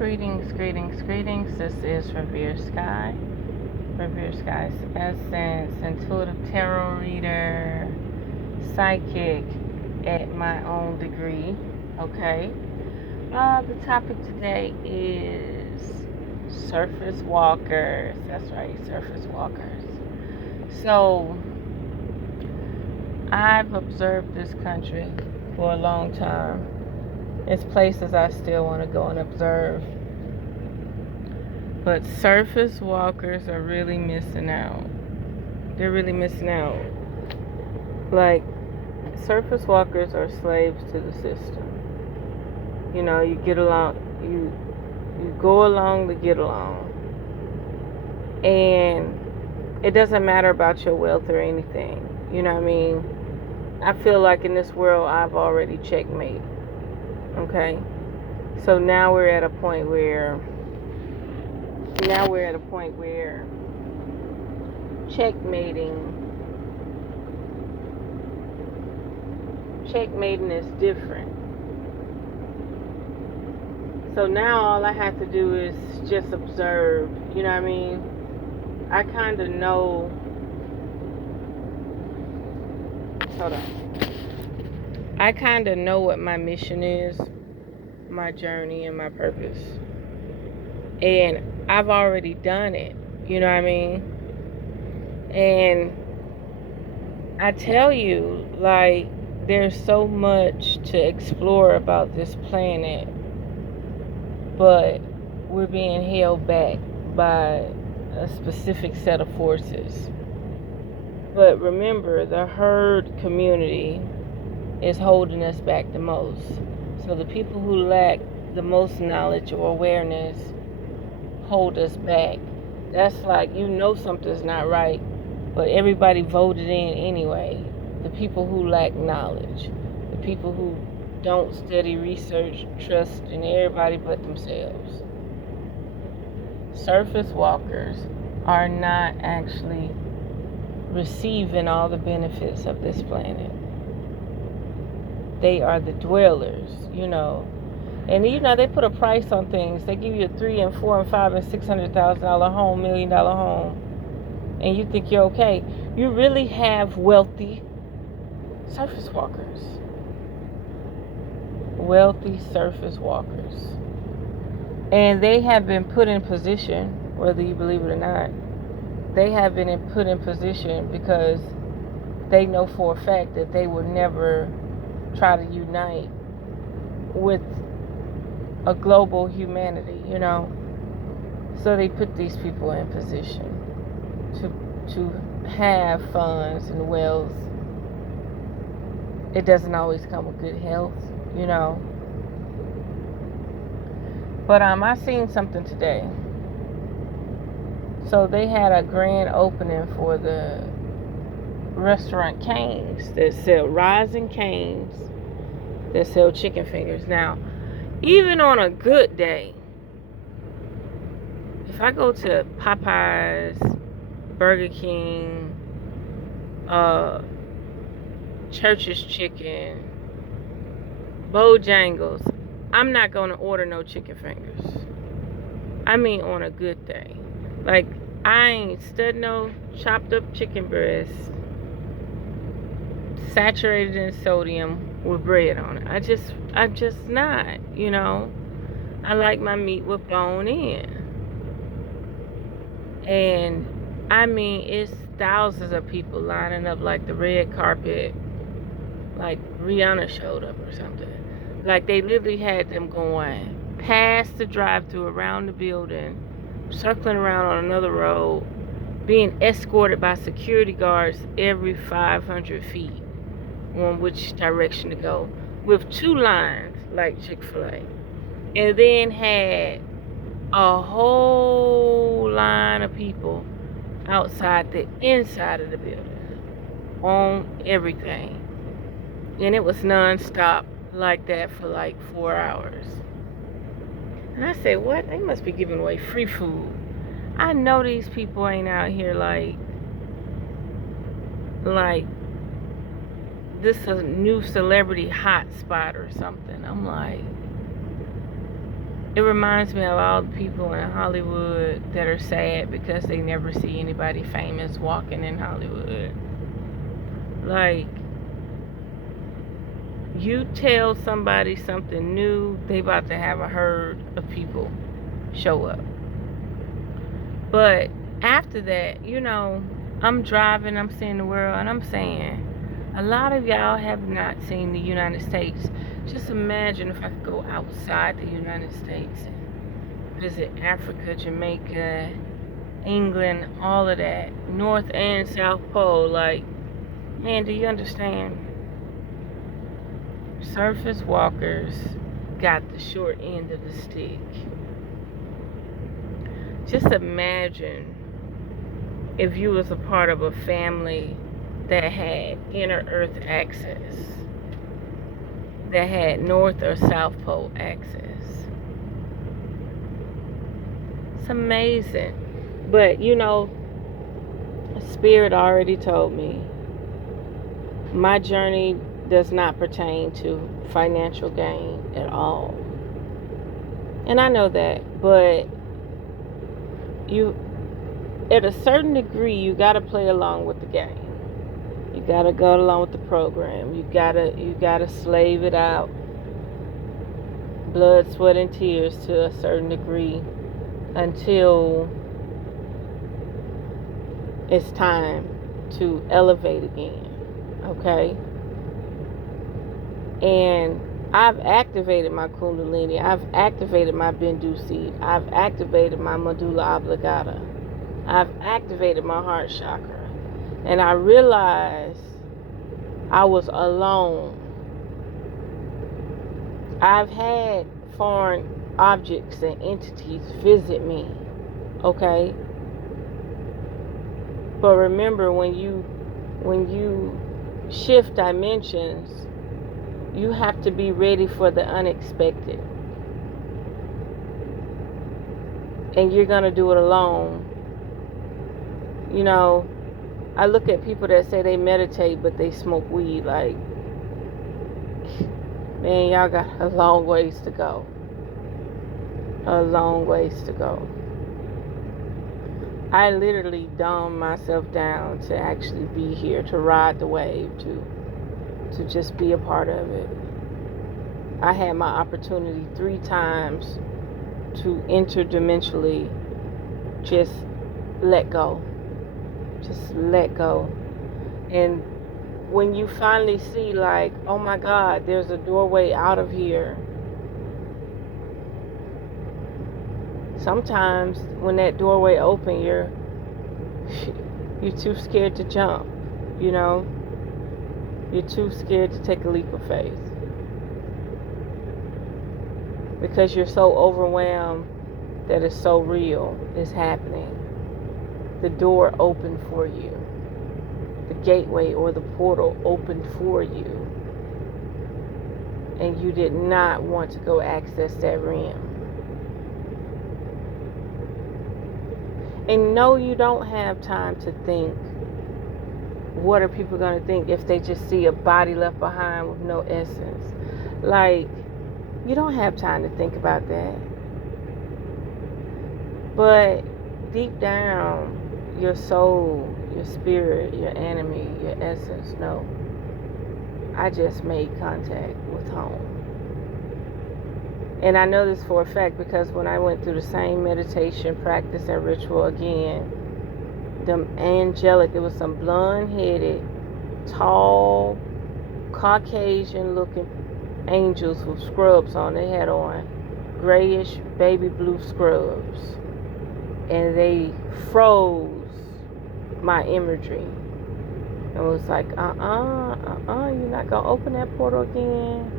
Greetings, greetings, greetings. This is Revere Skye. Revere Skye's Essence, intuitive tarot reader, psychic at my own degree. Okay. The topic today is surface walkers. That's right, surface walkers. So, I've observed this country for a long time. It's places I still want to go and observe. But surface walkers are really missing out. They're really missing out. Like, surface walkers are slaves to the system. You know, you get along, you go along to get along. And it doesn't matter about your wealth or anything. You know what I mean? I feel like in this world I've already checkmate. Okay? So now we're at a point where checkmating is different. So now all I have to do is just observe. You know what I mean? I kind of know. Hold on. I kind of know what my mission is, my journey, and my purpose. And I've already done it. You know what I mean? And I tell you, like, there's so much to explore about this planet, but we're being held back by a specific set of forces. But remember, the herd community is holding us back the most. So the people who lack the most knowledge or awareness hold us back. That's like, you know something's not right, but everybody voted in anyway. The people who lack knowledge, the people who don't study, research, trust in everybody but themselves. Surface walkers are not actually receiving all the benefits of this planet. They are the dwellers, you know. And you know, they put a price on things. They give you a $3 and $4 and $5 and $600,000 home, $1 million home, and you think you're okay. You really have wealthy surface walkers. Wealthy surface walkers. And they have been put in position, whether you believe it or not, they have been put in position because they know for a fact that they will never try to unite with a global humanity, you know. So they put these people in position to have funds and wealth. It doesn't always come with good health, you know. But I seen something today. So they had a grand opening for the restaurant Canes that sell rising canes that sell chicken fingers. Now, even on a good day, if I go to Popeyes, Burger King, Church's Chicken, Bojangles, I'm not going to order no chicken fingers. I mean on a good day. Like, I ain't studying no chopped up chicken breast saturated in sodium with bread on it. I'm just not, you know. I like my meat with bone in. And I mean, it's thousands of people lining up like the red carpet, like Rihanna showed up or something. Like, they literally had them going past the drive-thru, around the building, circling around on another road, being escorted by security guards every 500 feet on which direction to go, with 2 lines like Chick-fil-A. And then had a whole line of people outside the inside of the building on everything. And it was non-stop like that for like 4 hours. And I said, what? They must be giving away free food. I know these people ain't out here like this is a new celebrity hot spot or something. I'm like, It reminds me of all the people in Hollywood that are sad because they never see anybody famous walking in Hollywood. Like, you tell somebody something new, they about to have a herd of people show up. But after that, I'm driving, I'm seeing the world, and I'm saying, a lot of y'all have not seen the United States. Just imagine if I could go outside the United States and visit Africa, Jamaica, England, all of that, North and South Pole. Like, man, do you understand? Surface walkers got the short end of the stick. Just imagine if you was a part of a family that had inner earth access, that had North or South Pole access. It's amazing. But Spirit already told me my journey does not pertain to financial gain at all. And I know that, but at a certain degree, you got to play along with the game. You got to go along with the program. You got to slave it out. Blood, sweat, and tears to a certain degree until it's time to elevate again. Okay? And I've activated my Kundalini. I've activated my Bindu seed. I've activated my medulla oblongata. I've activated my heart chakra. And I realized I was alone. I've had foreign objects and entities visit me. Okay? But remember, when you shift dimensions, you have to be ready for the unexpected. And you're going to do it alone. I look at people that say they meditate, but they smoke weed. Like, man, y'all got a long ways to go. A long ways to go. I literally dumbed myself down to actually be here, to ride the wave, to just be a part of it. I had my opportunity 3 times to interdimensionally just let go. Just let go. And when you finally see, like, oh my God, there's a doorway out of here. Sometimes when that doorway open, you're too scared to jump, You're too scared to take a leap of faith. Because you're so overwhelmed that it's so real, it's happening. The door opened for you. The gateway or the portal opened for you. And you did not want to go access that realm. And no, you don't have time to think, what are people going to think if they just see a body left behind with no essence? Like, you don't have time to think about that. But deep down, your soul, your spirit, your enemy, your essence, no. I just made contact with home. And I know this for a fact because when I went through the same meditation practice and ritual again, there was some blonde-headed, tall, Caucasian-looking angels with scrubs on. They had on grayish baby blue scrubs. And they froze my imagery. And was like, you're not going to open that portal again.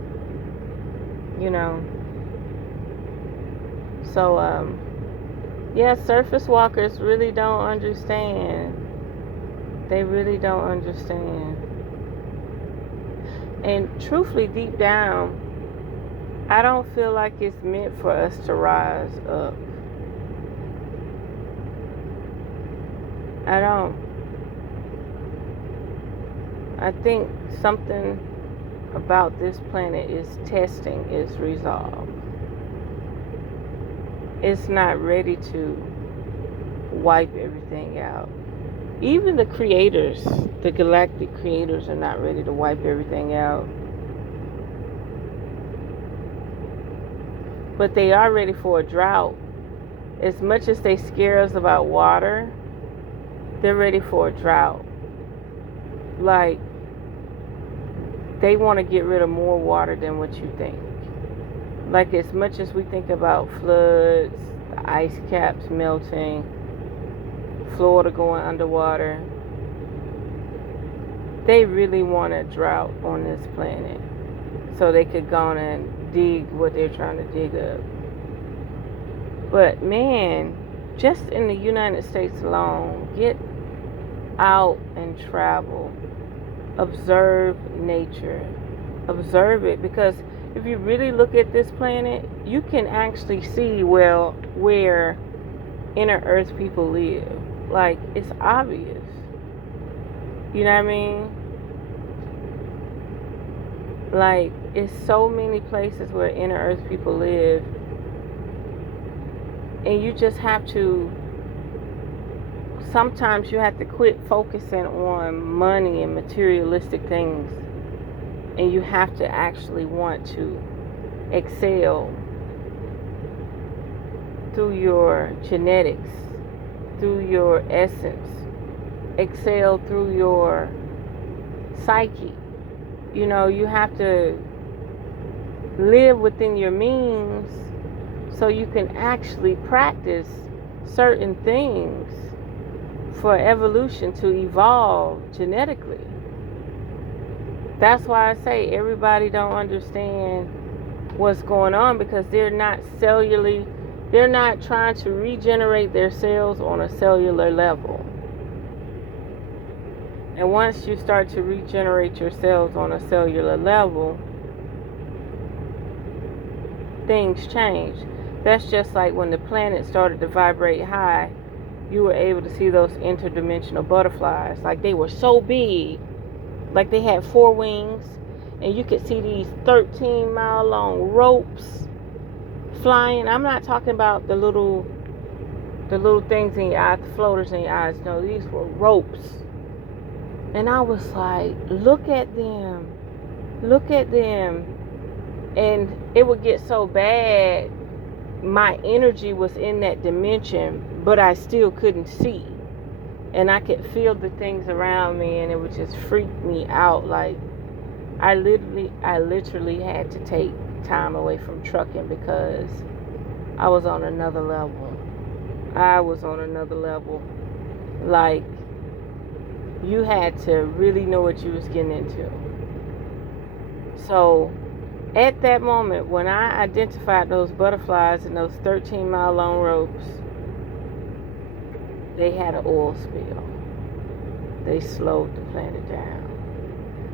So, surface walkers really don't understand. They really don't understand. And truthfully, deep down, I don't feel like it's meant for us to rise up. I don't. I think something about this planet is testing its resolve. it's not ready to wipe everything out. Even the creators, the galactic creators, are not ready to wipe everything out. But they are ready for a drought. As much as they scare us about water, they're ready for a drought. Like, they want to get rid of more water than what you think. Like, as much as we think about floods, the ice caps melting, Florida going underwater, they really want a drought on this planet so they could go on and dig what they're trying to dig up. But man, just in the United States alone, get out and travel. Observe nature. Observe it, because if you really look at this planet, you can actually see where inner earth people live. Like, it's obvious. You know what I mean? Like, it's so many places where inner earth people live. And you just have to, sometimes you have to quit focusing on money and materialistic things. And you have to actually want to excel through your genetics, through your essence, excel through your psyche. You know, you have to live within your means so you can actually practice certain things for evolution to evolve genetically. That's why I say everybody don't understand what's going on, because they're not cellularly, they're not trying to regenerate their cells on a cellular level. And once you start to regenerate your cells on a cellular level, things change. That's just like when the planet started to vibrate high, you were able to see those interdimensional butterflies. Like, they were so big, like they had 4 wings, and you could see these 13-mile long ropes flying. I'm not talking about the little things in your eyes, the floaters in your eyes. No, these were ropes. And I was like, look at them. And it would get so bad, my energy was in that dimension, but I still couldn't see. And I could feel the things around me, and it would just freak me out. Like, I literally had to take time away from trucking, because I was on another level. Like, you had to really know what you was getting into. So at that moment, when I identified those butterflies and those 13-mile long ropes, they had an oil spill. They slowed the planet down.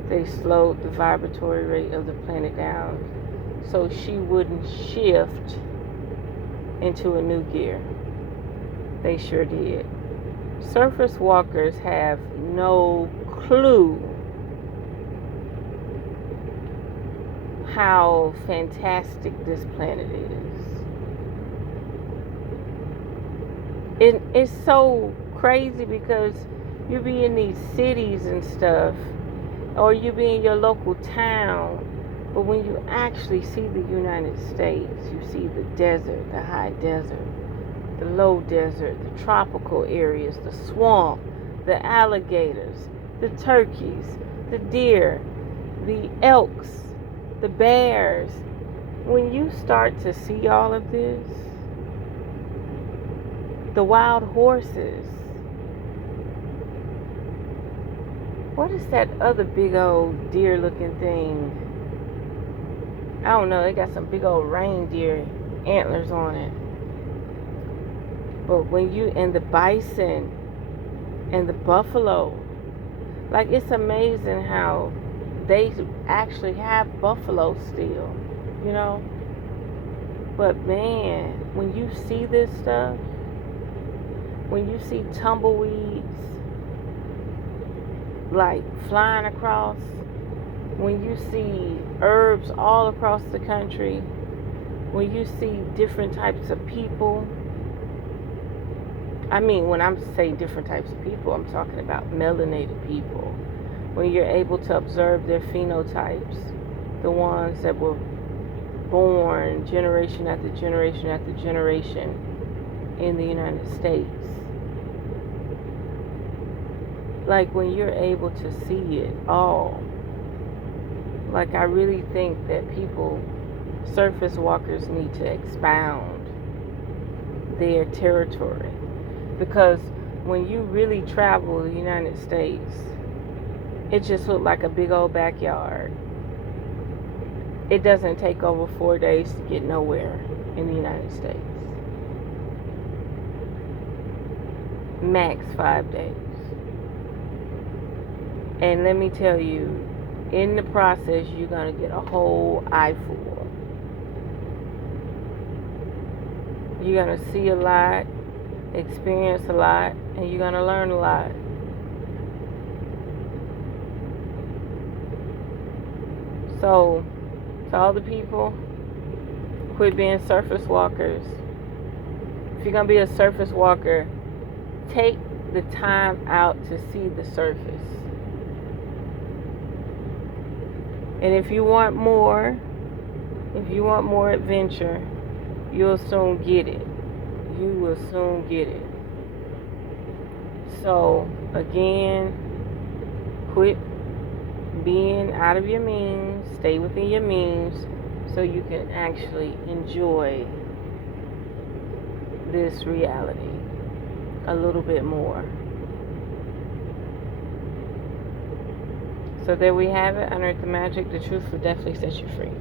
They slowed the vibratory rate of the planet down so she wouldn't shift into a new gear. They sure did. Surface walkers have no clue how fantastic this planet is. It's so crazy, because you be in these cities and stuff, or you be in your local town, but when you actually see the United States, you see the desert, the high desert, the low desert, the tropical areas, the swamp, the alligators, the turkeys, the deer, the elks, the bears. When you start to see all of this, the wild horses. What is that other big old deer looking thing? I don't know, they got some big old reindeer antlers on it. But when you, and the bison and the buffalo, like, it's amazing how they actually have buffalo still, you know. But man, when you see this stuff, when you see tumbleweeds like flying across, when you see herbs all across the country, when you see different types of people, I mean, when I'm saying different types of people, I'm talking about melanated people. When you're able to observe their phenotypes, the ones that were born generation after generation after generation in the United States. Like when you're able to see it all, like I really think that people, surface walkers, need to expound their territory. Because when you really travel the United States, it just looked like a big old backyard. It doesn't take over 4 days to get nowhere in the United States. Max 5 days. And let me tell you, in the process, you're going to get a whole eyeful. You're going to see a lot, experience a lot, and you're going to learn a lot. So, to all the people, quit being surface walkers. If you're going to be a surface walker, take the time out to see the surface. And if you want more adventure, you'll soon get it. You will soon get it. So, again, quit being out of your means, stay within your means, so you can actually enjoy this reality a little bit more. So there we have it. Unearth the magic. The truth will definitely set you free.